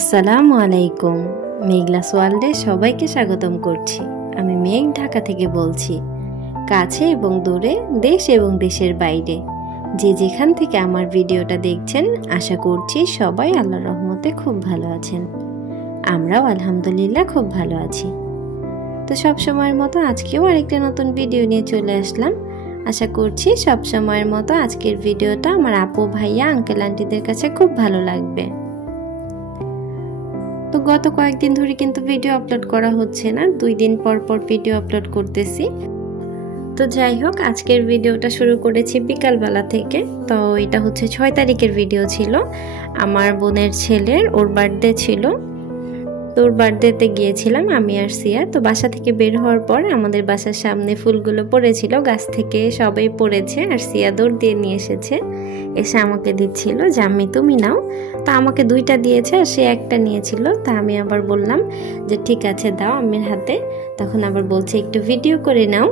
আসসালামু আলাইকুম। মেঘলাস ওয়ার্ল্ডে সবাইকে স্বাগতম করছি। আমি মেঘ, ঢাকা থেকে বলছি। কাছে এবং দূরে, দেশ এবং দেশের বাইরে যে যেখান থেকে আমার ভিডিওটা দেখছেন, আশা করছি সবাই আল্লাহর রহমতে খুব ভালো আছেন। আমরাও আলহামদুলিল্লাহ খুব ভালো আছি। তো সব সময়ের মতো আজকেও আরেকটা নতুন ভিডিও নিয়ে চলে আসলাম। আশা করছি সব সময়ের মতো আজকের ভিডিওটা আমার আপু, ভাইয়া, আঙ্কেল, আন্টিদের কাছে খুব ভালো লাগবে। তো গত কয়েকদিন ধরে কিন্তু ভিডিও আপলোড করা হচ্ছে না, 2 দিন পর পর ভিডিও আপলোড করতেছি। তো যাই হোক, আজকের ভিডিওটা শুরু করেছি বিকালবেলা থেকে। তো এটা হচ্ছে 6 তারিখের ভিডিও ছিল। আমার বোনের ছেলের ওর বার্থডে ছিল। তো ওর বার্থডেতে গিয়েছিলাম আমি আর সিয়া। তো বাসা থেকে বের হওয়ার পর আমাদের বাসার সামনে ফুলগুলো পড়েছিল, গাছ থেকে সবাই পড়েছে। আর সিয়া দৌড় দিয়ে নিয়ে এসে আমাকে দিচ্ছিল যে আম্মি তুমি নাও। তা আমাকে 2টা দিয়েছে আর সে একটা নিয়েছিল। তা আমি আবার বললাম যে ঠিক আছে দাও আম্মির হাতে। তখন আবার বলছে একটু ভিডিও করে নাও।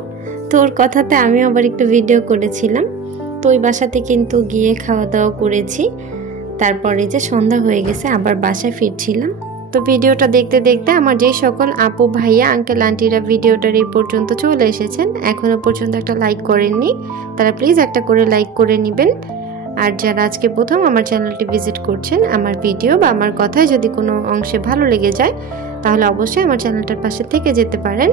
তো ওর কথাতে আমি আবার একটু ভিডিও করেছিলাম। তো ওই বাসাতে কিন্তু গিয়ে খাওয়া দাওয়া করেছি। তারপরে যে সন্ধ্যা হয়ে গেছে, আবার বাসায় ফিরছিলাম। তো ভিডিওটা দেখতে দেখতে আমার যেই সকল আপু, ভাইয়া, আঙ্কেল, আন্টিরা ভিডিওটার এই পর্যন্ত চলে এসেছেন, এখনো পর্যন্ত একটা লাইক করেননি, তারা প্লিজ একটা করে লাইক করে নেবেন। আর যারা আজকে প্রথম আমার চ্যানেলটি ভিজিট করছেন, আমার ভিডিও বা আমার কথায় যদি কোনো অংশে ভালো লেগে যায়, তাহলে অবশ্যই আমার চ্যানেলটার পাশে থেকে যেতে পারেন।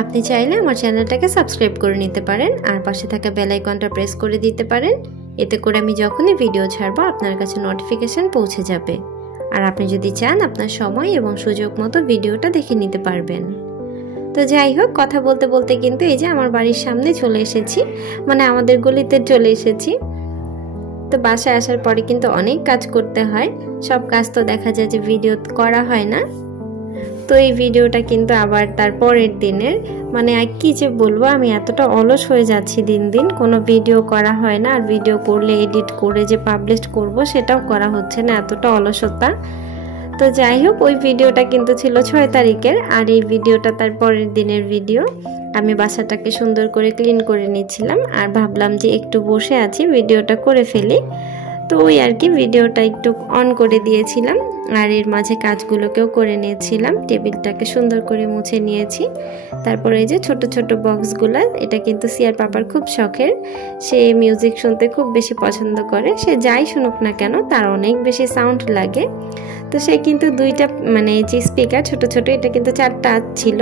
আপনি চাইলে আমার চ্যানেলটাকে সাবস্ক্রাইব করে নিতে পারেন আর পাশে থাকা বেল আইকনটা প্রেস করে দিতে পারেন। এতে করে আমি যখনই ভিডিও ছাড়বো আপনার কাছে নোটিফিকেশন পৌঁছে যাবে। আর আপনি যদি চান আপনার সময় এবং সুযোগ মতো ভিডিওটা দেখে নিতে পারবেন। তো যাই হোক, কথা বলতে বলতে কিন্তু এই যে আমার বাড়ির সামনে চলে এসেছি, মানে আমাদের গলিতে চলে এসেছি। তো বাসায় আসার পরে কিন্তু অনেক কাজ করতে হয়, সব কাজ তো দেখা যায় যে ভিডিও করা হয় না। তো এই ভিডিওটা কিন্তু আবার তার পরের দিনের, মানে কি যে বলবো, আমি এতটা অলস হয়ে যাচ্ছি দিন দিন, কোনো ভিডিও করা হয় না। আর ভিডিও করলে এডিট করে যে পাবলিশ করব সেটাও করা হচ্ছে না, এতটা অলসতা। তো যাই হোক, ওই ভিডিওটা কিন্তু ছিল 6 তারিখের, আর এই ভিডিওটা তার পরের দিনের ভিডিও। আমি বাসাটাকে সুন্দর করে ক্লিন করে নিচ্ছিলাম আর ভাবলাম যে একটু বসে আছি, ভিডিওটা করে ফেলি। তো ওই আর কি, ভিডিওটা একটু অন করে দিয়েছিলাম আর এর মাঝে কাজগুলোকেও করে নিয়েছিলাম। টেবিলটাকে সুন্দর করে মুছে নিয়েছি। তারপরে এই যে ছোট ছোট বক্সগুলো, এটা কিন্তু সিয়ার পাপার খুব শখের। সে মিউজিক শুনতে খুব বেশি পছন্দ করে, সে যাই শুনুক না কেন তার অনেক বেশি সাউন্ড লাগে। তো সে কিন্তু 2টা, মানে যে স্পিকার ছোট ছোট, এটা কিন্তু 4টা ছিল।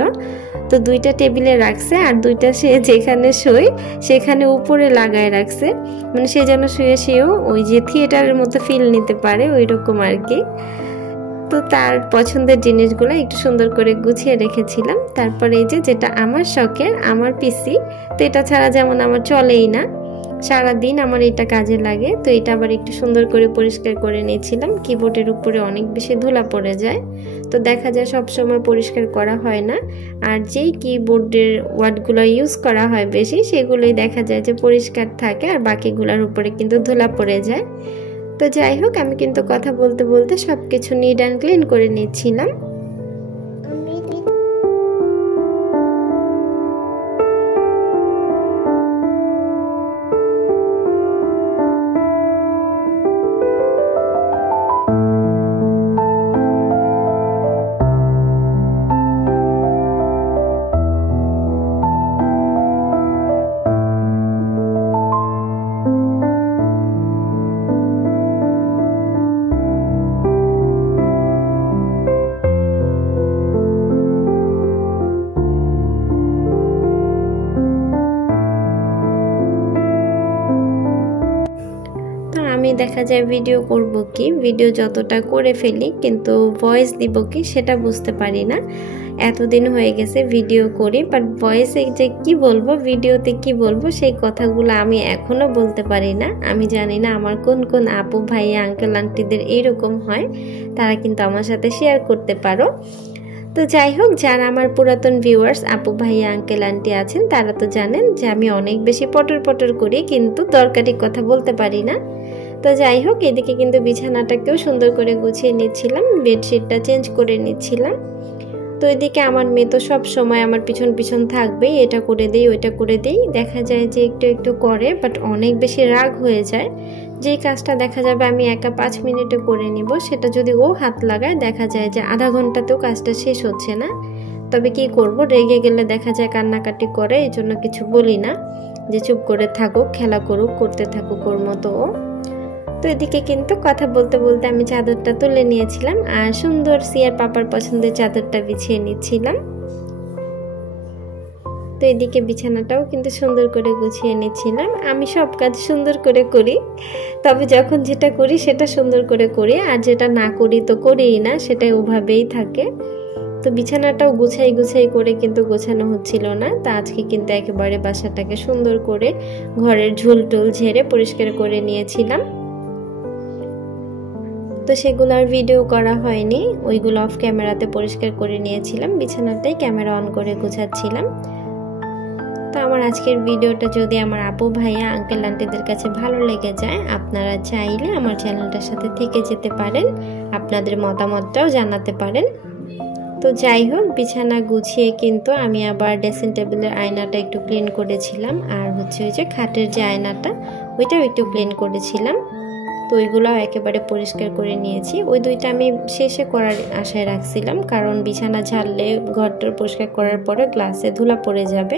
তো 2টা টেবিলে রাখছে আর 2টা সে যেখানে শোয় সেখানে উপরে লাগায় রাখছে, মানে সে যেন শুয়ে সেও ওই যে থিয়েটারের মতো ফিল নিতে পারে, ওই রকম আর কি। তো তার পছন্দের জিনিসগুলো একটু সুন্দর করে গুছিয়ে রেখেছিলাম। তারপরে এই যে যেটা আমার শখের, আমার পিসি, তো এটা ছাড়া যেমন আমার চলেই না, সারাদিন আমার এটা কাজে লাগে। তো এটা আবার একটু সুন্দর করে পরিষ্কার করে নিয়েছিলাম। কিবোর্ডের উপরে অনেক বেশি ধুলা পড়ে যায়, তো দেখা যায় সব সময় পরিষ্কার করা হয় না। আর যেই কিবোর্ডের ওয়ার্ডগুলো ইউজ করা হয় বেশি, সেগুলোই দেখা যায় যে পরিষ্কার থাকে আর বাকিগুলোর উপরে কিন্তু ধুলা পড়ে যায়। তো যাই হোক, আমি কিন্তু কথা বলতে বলতে সব কিছু নিট অ্যান্ড ক্লিন করে নিচ্ছিলাম। আমি দেখা যায় ভিডিও করব কি, ভিডিও যতটা করে ফেলি, কিন্তু ভয়েস দিব কি সেটা বুঝতে পারি না। এতদিন হয়ে গেছে ভিডিও করি, বাট ভয়েসে যে কি বলবো, ভিডিওতে কি বলবো, সেই কথাগুলো আমি এখনো বলতে পারি না। আমি জানি না আমার কোন কোন আপু, ভাইয়া, আঙ্কেল, আন্টিদের এইরকম হয়, তারা কিন্তু আমার সাথে শেয়ার করতে পারো। তো যাই হোক, যারা আমার পুরাতন ভিউয়ার্স, আপু, ভাইয়া, আঙ্কেল, আন্টি আছেন, তারা তো জানেন যে আমি অনেক বেশি পটর পটর করি, কিন্তু দরকারি কথা বলতে পারি না। তো যাই হোক, এদিকে কিন্তু বিছানাটাকেও সুন্দর করে গুছিয়ে নিচ্ছিলাম, বেডশিটটা চেঞ্জ করে নিচ্ছিলাম। তো এদিকে আমার মেয়ে তো সব সময় আমার পিছন পিছন থাকবেই, এটা করে দেই ওইটা করে দেই, দেখা যায় যে একটু একটু করে, বাট অনেক বেশি রাগ হয়ে যায় যে কাজটা দেখা যাবে আমি একা 5 মিনিটে করে নিব, সেটা যদি ও হাত লাগায় দেখা যায় যে আধা ঘন্টাতেও কাজটা শেষ হচ্ছে না। তবে কি করব, রেগে গেলে দেখা যায় কান্নাকাটি করে, এই জন্য কিছু বলি না, যে চুপ করে থাকুক, খেলা করুক, করতে থাকুক ওর মতো ও। তো এদিকে কিন্তু কথা বলতে বলতে আমি চাদরটা তুলে নিয়েছিলাম আর সুন্দর সিয়ার পাপার পছন্দের চাদরটা বিছিয়ে নিচ্ছিলাম। তো এদিকে বিছানাটাও কিন্তু সুন্দর করে গুছিয়ে নিচ্ছিলাম। আমি সব কাজ সুন্দর করে করি, তবে যখন যেটা করি সেটা সুন্দর করে করি, আর যেটা না করি তো করিই না, সেটা ওভাবেই থাকে। তো বিছানাটাও গুছাই গুছাই করে কিন্তু গোছানো হচ্ছিল না। তা আজকে কিন্তু একেবারে বাসাটাকে সুন্দর করে ঘরের ঝুল টুল ঝেড়ে পরিষ্কার করে নিয়েছিলাম। তো সেগুলো আর ভিডিও করা হয়নি, ওইগুলো অফ ক্যামেরাতে পরিষ্কার করে নিয়েছিলাম, বিছানাটাই ক্যামেরা অন করে গোছাচ্ছিলাম। তো আমার আজকের ভিডিওটা যদি আমার আপু ভাইয়া আঙ্কেল আন্টিদের কাছে ভালো লেগে যায়, আপনারা চাইলে আমার চ্যানেলটার সাথে থেকে যেতে পারেন, আপনাদের মতামতটাও জানাতে পারেন। তো যাই হোক, বিছানা গুছিয়ে কিন্তু আমি আবার ড্রেসিং টেবিলের আয়নাটা একটু ক্লিন করেছিলাম, আর হচ্ছে ওই যে খাটের যে আয়নাটা ওইটাও একটু ক্লিন করেছিলাম। তো ওইগুলোও একেবারে পরিষ্কার করে নিয়েছি। ওই দুইটা আমি শেষে করার আশায় রাখছিলাম, কারণ বিছানা ঝাড়লে ঘরটা পরিষ্কার করার পরে গ্লাসে ধুলা পড়ে যাবে।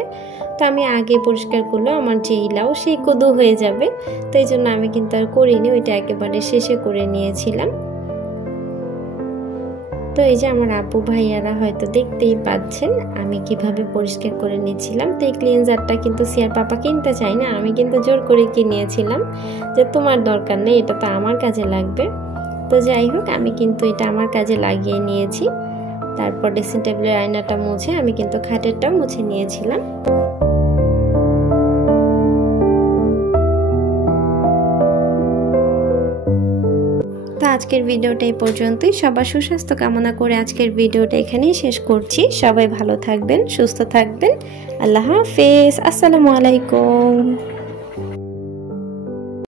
তো আমি আগে পরিষ্কার করলেও আমার যে ইলাও সেই কদু হয়ে যাবে, তো এই জন্য আমি কিন্তু আর করিনি, ওইটা একেবারে শেষে করে নিয়েছিলাম। তো এই যে আমার আপু ভাইয়ারা হয়তো দেখতেই পাচ্ছেন আমি কিভাবে পরিষ্কার করে নিচ্ছিলাম। তো এই ক্লিনজারটা কিন্তু সিয়ার পাপা কিনতে চাই না, আমি কিন্তু জোর করে কিনিয়েছিলাম যে তোমার দরকার নেই, এটা তো আমার কাজে লাগবে। তো যাই হোক, আমি কিন্তু এটা আমার কাজে লাগিয়ে নিয়েছি। তারপর ড্রেসিং টেবিলের আয়নাটা মুছে আমি কিন্তু খাটেরটাও মুছে নিয়েছিলাম। তো আজকের ভিডিওটা এই পর্যন্তই। সবার সুস্বাস্থ্য কামনা করে আজকের ভিডিওটা এখানেই শেষ করছি। সবাই ভালো থাকবেন, সুস্থ থাকবেন। আল্লাহ হাফেজ, আসসালামু আলাইকুম।